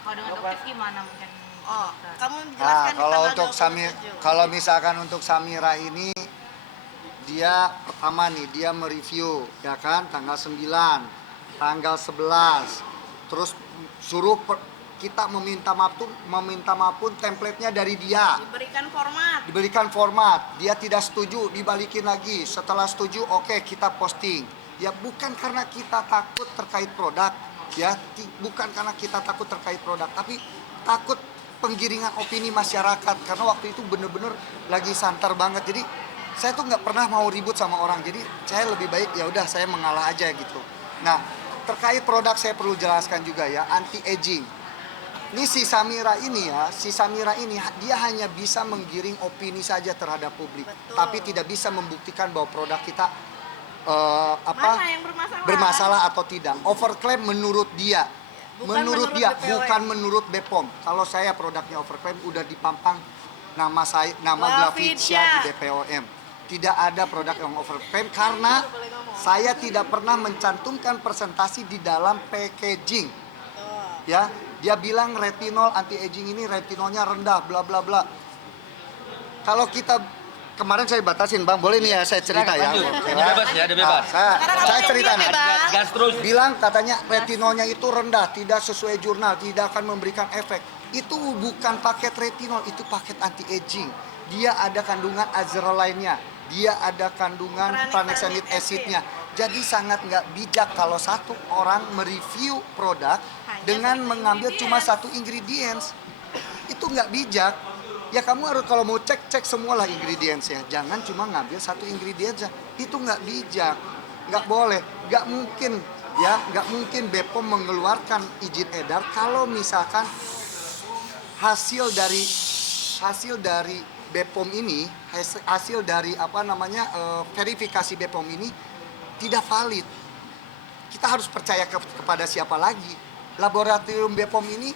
Kalau dengan dokter gimana mungkin? Oh, Dokter? kamu Nah, jelaskan di kalau tanggal untuk 27. kalau misalkan untuk Samira ini, dia pertama nih, dia mereview, ya kan, tanggal 9, tanggal 11, terus suruh kita meminta maaf pun template-nya dari dia. Diberikan format, dia tidak setuju, dibalikin lagi. Setelah setuju, oke, kita posting. Ya bukan karena kita takut terkait produk, ya bukan karena kita takut terkait produk, tapi takut penggiringan opini masyarakat. Karena waktu itu bener-bener lagi santer banget. Jadi saya tuh nggak pernah mau ribut sama orang. Jadi saya lebih baik ya udah saya mengalah aja gitu. Nah, terkait produk saya perlu jelaskan juga ya, anti aging. Ini si Samira ini dia hanya bisa menggiring opini saja terhadap publik, Betul. tapi tidak bisa membuktikan bahwa produk kita Mana yang bermasalah? bermasalah atau tidak. Overclaim menurut dia, Bukan menurut BPOM. bukan menurut BPOM. Kalau saya produknya overclaim udah dipampang nama Glavidia di BPOM. Tidak ada produk yang overclaim karena saya tidak pernah mencantumkan presentasi di dalam packaging. Ya, dia bilang retinol anti aging ini retinolnya rendah, bla bla bla. Kalau kita kemarin saya batasin, Bang, boleh nih ya saya cerita ya. Bebas ya, ada bebas. Saya cerita nih. Gas terus. Bilang katanya retinolnya itu rendah, tidak sesuai jurnal, tidak akan memberikan efek. Itu bukan paket retinol, itu paket anti aging. Dia ada kandungan azelainnya, dia ada kandungan tranexamic acidnya. Jadi sangat nggak bijak kalau satu orang mereview produk dengan mengambil cuma satu ingredients. Itu nggak bijak. Ya kamu harus kalau mau cek semualah ingredientsnya. Jangan cuma ngambil satu ingredientsnya. Itu nggak bijak, nggak boleh, nggak mungkin ya, nggak mungkin BPOM mengeluarkan izin edar kalau misalkan hasil dari BPOM ini, hasil dari verifikasi BPOM ini tidak valid. Kita harus percaya kepada siapa lagi? Laboratorium BPOM ini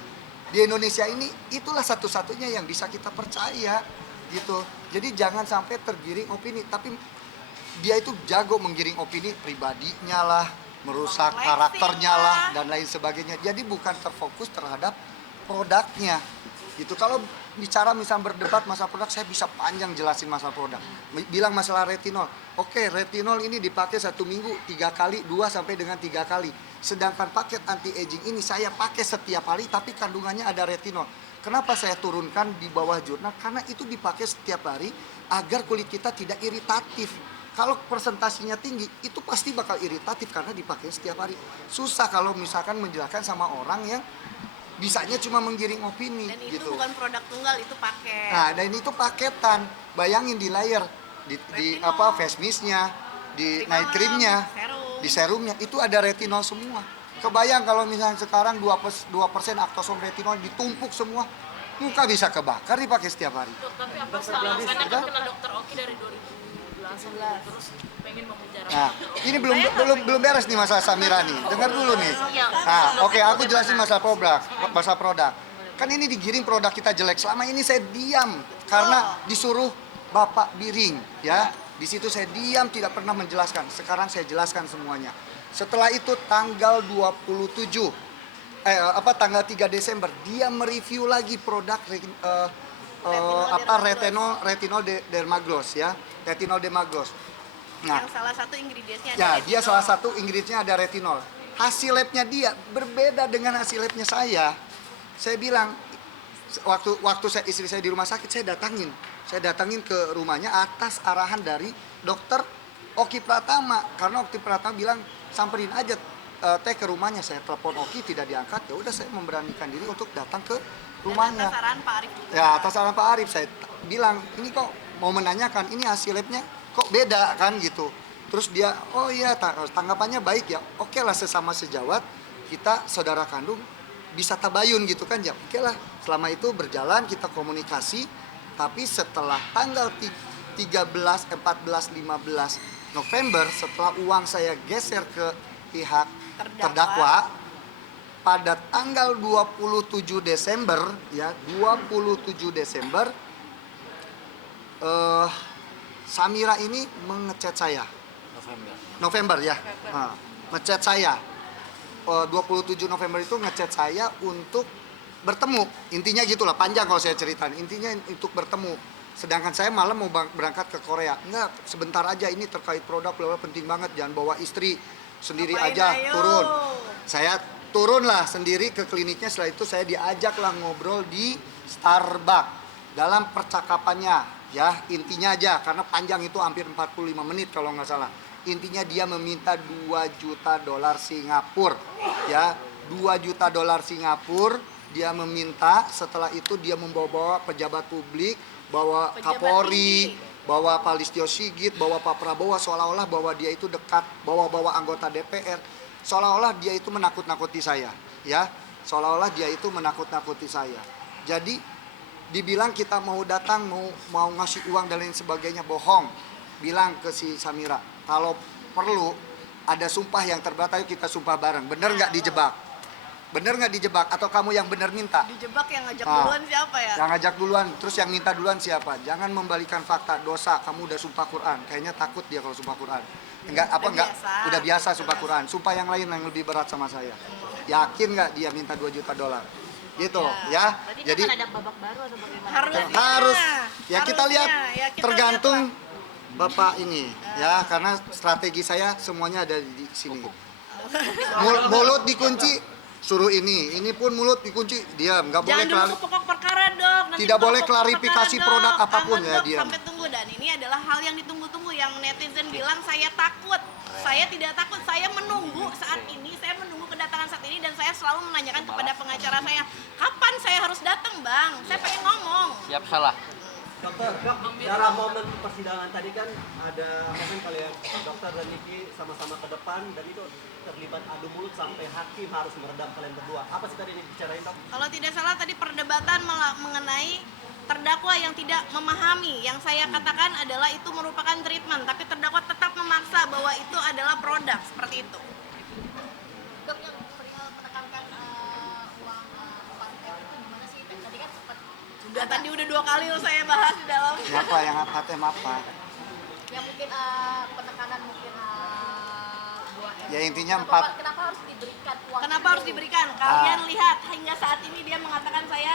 di Indonesia ini itulah satu-satunya yang bisa kita percaya gitu. Jadi jangan sampai tergiring opini, tapi dia itu jago menggiring opini pribadinya lah, merusak karakternya lah dan lain sebagainya. Jadi bukan terfokus terhadap produknya gitu. Kalau bicara misal berdebat masalah produk, saya bisa panjang jelasin masalah produk. Bilang masalah retinol, oke, retinol ini dipakai 1 minggu 3 kali, 2 sampai dengan 3 kali. Sedangkan paket anti aging ini saya pakai setiap hari, tapi kandungannya ada retinol. Kenapa saya turunkan di bawah jurnal? Karena itu dipakai setiap hari agar kulit kita tidak iritatif. Kalau presentasinya tinggi, itu pasti bakal iritatif karena dipakai setiap hari. Susah kalau misalkan menjelaskan sama orang yang bisanya cuma menggiring opini. Dan itu gitu. bukan produk tunggal, itu paket. Nah, dan itu paketan. Bayangin di layer, di face mist-nya, di night cream-nya, di serumnya, itu ada retinol semua. Kebayang kalau misalnya sekarang 2% aktosol retinol ditumpuk semua, muka bisa kebakar dipakai setiap hari. Tapi apa alasannya kan kena dokter Oki dari 2011 terus pengen memenjarakan. Nah, ini belum beres nih masalah Samira nih. Dengar dulu nih. Nah, oke, aku jelasin masalah produk. Kan ini digiring produk kita jelek. Selama ini saya diam karena disuruh Bapak Biring, ya. Di situ saya diam tidak pernah menjelaskan. Sekarang saya jelaskan semuanya. Setelah itu tanggal 3 Desember dia mereview lagi produk retinol dermagloss ya. Retinol dermagloss. Nah, yang salah satu ingredientsnya ada ya, retinol. dia salah satu ingredientsnya ada retinol. Hasil labnya dia berbeda dengan hasil labnya saya. Saya bilang waktu istri saya di rumah sakit, saya datangin ke rumahnya atas arahan dari dokter Oki Pratama, karena Oki Pratama bilang samperin aja teh ke rumahnya. Saya telepon Oki tidak diangkat, ya udah saya memberanikan diri untuk datang ke rumahnya. Atas saran Pak Arif juga. Ya, atas saran Pak Arif saya bilang, ini kok mau menanyakan ini hasil labnya kok beda kan gitu. Terus dia, oh iya tanggapannya baik ya. Oke lah, sesama sejawat kita saudara kandung bisa tabayun gitu kan ya. Oke lah, selama itu berjalan kita komunikasi. Tapi setelah tanggal 13, 14, 15 November, setelah uang saya geser ke pihak terdakwa, pada tanggal 27 Desember ya, 27 Desember Samira ini mengechat saya. November ya. Ngechat saya. 27 November itu ngechat saya untuk bertemu, intinya gitulah, panjang kalau saya ceritain, intinya untuk bertemu. Sedangkan saya malam mau berangkat ke Korea, enggak, sebentar aja, ini terkait produk, bla bla, penting banget, jangan bawa istri, sendiri Ngapain aja, ayo? turun. Saya turun lah sendiri ke kliniknya, setelah itu saya diajak lah ngobrol di Starbucks. Dalam percakapannya, ya intinya aja, karena panjang itu hampir 45 menit kalau nggak salah. Intinya dia meminta 2 juta dolar Singapura, ya 2 juta dolar Singapura dia meminta. Setelah itu dia membawa pejabat publik, bawa Pejabat Kapolri, tinggi. bawa Pak Listio Sigit, bawa Pak Prabowo, seolah-olah bahwa dia itu dekat, bawa anggota DPR, seolah-olah dia itu menakut-nakuti saya, ya, seolah-olah dia itu menakut-nakuti saya. Jadi dibilang kita mau datang, mau ngasih uang dan lain sebagainya, bohong. Bilang ke si Samira, kalau perlu ada sumpah yang terberat, ayo kita sumpah bareng. Bener nggak dijebak? Bener nggak dijebak? Atau kamu yang bener minta? Dijebak yang ngajak Ah. duluan siapa ya? Yang ngajak duluan, terus yang minta duluan siapa? Jangan membalikan fakta, dosa. Kamu udah sumpah Quran. Kayaknya takut dia kalau sumpah Quran. Enggak, biasa. udah biasa sumpah Quran. Sumpah yang lain yang lebih berat sama saya. Yakin nggak dia minta 2 juta dolar? Gitu, ya. Berarti Jadi akan ada babak baru atau bagaimana? Harusnya. harus, ya kita Harusnya. lihat, Ya, kita tergantung lihat Bapak ini, ya, karena strategi saya semuanya ada di sini. Mulut dikunci, suruh ini pun mulut dikunci, diam, nggak boleh Jangan dulu ke pokok perkara dok. Nanti Tidak ke boleh pokok klarifikasi perkara, produk Dok. apapun, Aman, ya, Dok, diam. Sampai tunggu, dan ini adalah hal yang ditunggu-tunggu, yang netizen bilang saya takut. Saya tidak takut, saya menunggu saat ini, saya menunggu kedatangan saat ini, dan saya selalu menanyakan kepada pengacara saya, kapan saya harus datang bang? Saya pengen ngomong. Siap salah. Dokter, dalam momen persidangan tadi kan ada momen kalian dokter dan Niki sama-sama ke depan dan itu terlibat adu mulut sampai hakim harus meredam kalian berdua. Apa sih tadi yang dibicarain dok? Kalau tidak salah tadi perdebatan mengenai terdakwa yang tidak memahami. Yang saya katakan adalah itu merupakan treatment, tapi terdakwa tetap memaksa bahwa itu adalah produk, seperti itu. Dok, yang perihal menekankan uang 4M itu gimana sih? Tadi kan sempat Tadi udah 2 kali loh saya bahas di dalam. Siapa yang ATM apa? yang mungkin penekanan mungkin 2M. Ya, intinya Kenapa- 4. Kenapa harus diberikan uang? Kenapa itu? harus diberikan? Kalian lihat hingga saat ini dia mengatakan saya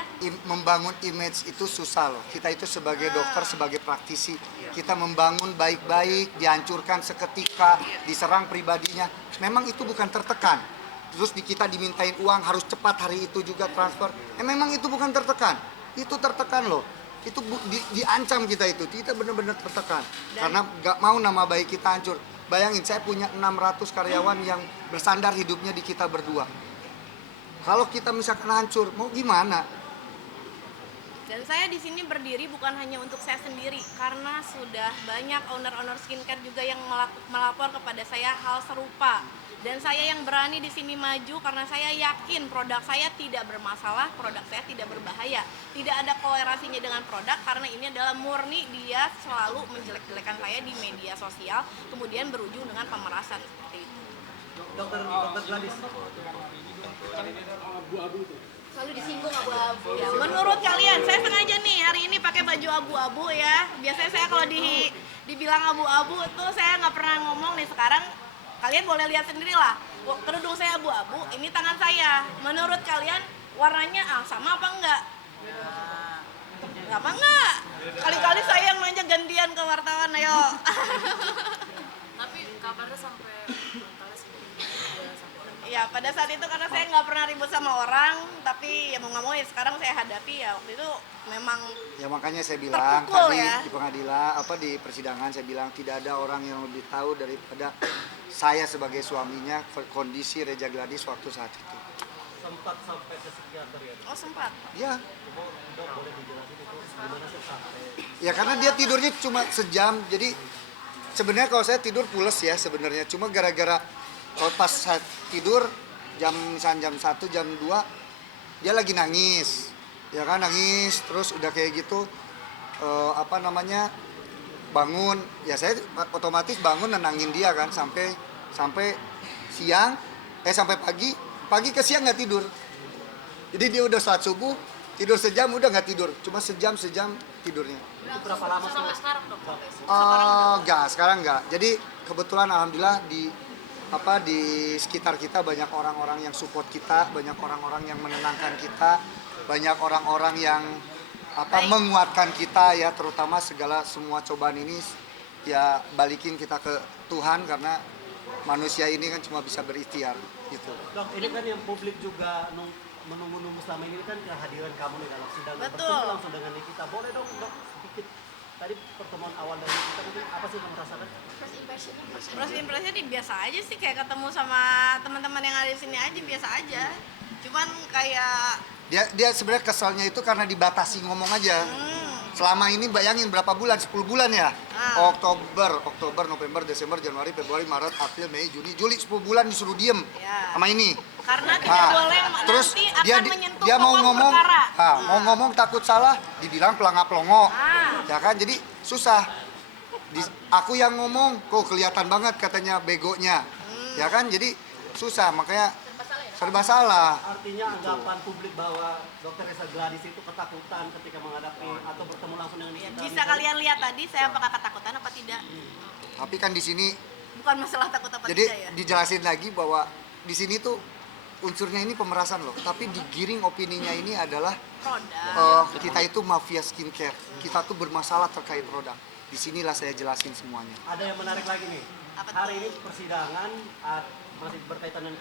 Membangun image itu susah loh. Kita itu sebagai dokter, sebagai praktisi, kita membangun baik-baik, dihancurkan seketika, diserang pribadinya. Memang itu bukan tertekan. Terus kita dimintain uang harus cepat hari itu juga transfer. Memang itu bukan tertekan. Itu tertekan loh. Itu diancam kita itu. Kita benar-benar tertekan. Karena nggak mau nama baik kita hancur. Bayangin, saya punya 600 karyawan yang bersandar hidupnya di kita berdua. Kalau kita misalkan hancur, mau gimana? dan saya di sini berdiri bukan hanya untuk saya sendiri, karena sudah banyak owner-owner skincare juga yang melapor kepada saya hal serupa. Dan saya yang berani di sini maju karena saya yakin produk saya tidak bermasalah, produk saya tidak berbahaya. Tidak ada kolerasinya dengan produk karena ini adalah murni dia selalu menjelek-jelekan saya di media sosial, kemudian berujung dengan pemerasan seperti itu. Dokter Gladys. Selalu disinggung abu-abu. Ya, menurut kalian, saya sengaja nih hari ini pakai baju abu-abu ya. Biasanya saya kalau dibilang abu-abu tuh saya nggak pernah ngomong nih. Sekarang kalian boleh lihat sendiri lah. Kerudung saya abu-abu, ini tangan saya. Menurut kalian warnanya sama apa enggak? Apa enggak? Kali-kali saya yang nanya gantian ke wartawan, ayo. Tapi kabarnya sampai mentalnya sampai Ya pada saat itu karena saya nggak pernah ribut sama orang, tapi ya mau nggak mau ya sekarang saya hadapi ya waktu itu memang Ya makanya saya bilang Terpukul, tadi ya. di pengadilan, di persidangan saya bilang tidak ada orang yang lebih tahu daripada saya sebagai suaminya kondisi Reja Gladys waktu saat itu. Sempat sampai ke psikiater ya. oh sempat. Ya, Dok boleh dijelasin itu gimana sih sampai ya karena dia tidurnya cuma sejam. Jadi sebenarnya kalau saya tidur pules ya sebenarnya. Cuma gara-gara kalau pas saya tidur misalnya jam 1, jam 2 dia lagi nangis. Ya kan nangis terus udah kayak gitu bangun. Ya saya otomatis bangun nenangin dia kan sampai siang sampai pagi ke siang nggak tidur. Jadi dia udah saat subuh tidur sejam udah nggak tidur, cuma sejam tidurnya. itu berapa lama sih? sampai sekarang dok. Enggak, sekarang enggak. Jadi kebetulan alhamdulillah di sekitar kita banyak orang-orang yang support kita, banyak orang-orang yang menenangkan kita. banyak orang-orang yang Baik. menguatkan kita ya, terutama semua cobaan ini ya balikin kita ke Tuhan karena manusia ini kan cuma bisa berikhtiar gitu. Dok, ini kan yang publik juga menunggu-nunggu selama ini kan kehadiran kamu di dalam sidang. Betul. Bertemu langsung dengan Nikita. Boleh dong, Dok, sedikit. Tadi pertemuan awal dari Nikita mungkin apa sih kamu rasakan? First impressionnya First impression biasa aja sih, kayak ketemu sama teman-teman yang ada di sini aja biasa aja. Cuman kayak Dia sebenarnya kesalnya itu karena dibatasi ngomong aja. Selama ini bayangin berapa bulan? 10 bulan ya? Ah. Oktober, November, Desember, Januari, Februari, Maret, April, Mei, Juni, Juli 10 bulan disuruh diem Ya. sama ini. karena tidak boleh Terus nanti dia akan menyentuh dia mau pokok ngomong, perkara. mau ngomong takut salah, dibilang pelangap-pelongo. Ah. Ya kan? Jadi susah. Aku yang ngomong, kok kelihatan banget katanya begonya. Ya kan? Jadi susah, makanya serba salah. Artinya anggapan publik bahwa Dr. Reza Gladys itu ketakutan ketika menghadapi atau bertemu langsung dengan Nikita. Bisa kalian lihat tadi saya apakah ketakutan apa tidak? Tapi kan di sini Bukan masalah takut apa jadi tidak ya. dijelasin lagi bahwa di sini tuh unsurnya ini pemerasan loh. Tapi digiring opininya ini adalah Produk. kita itu mafia skincare. Kita tuh bermasalah terkait produk. Disinilah saya jelasin semuanya. Ada yang menarik lagi nih. Apa tuh? Hari ini persidangan masih berkaitan dengan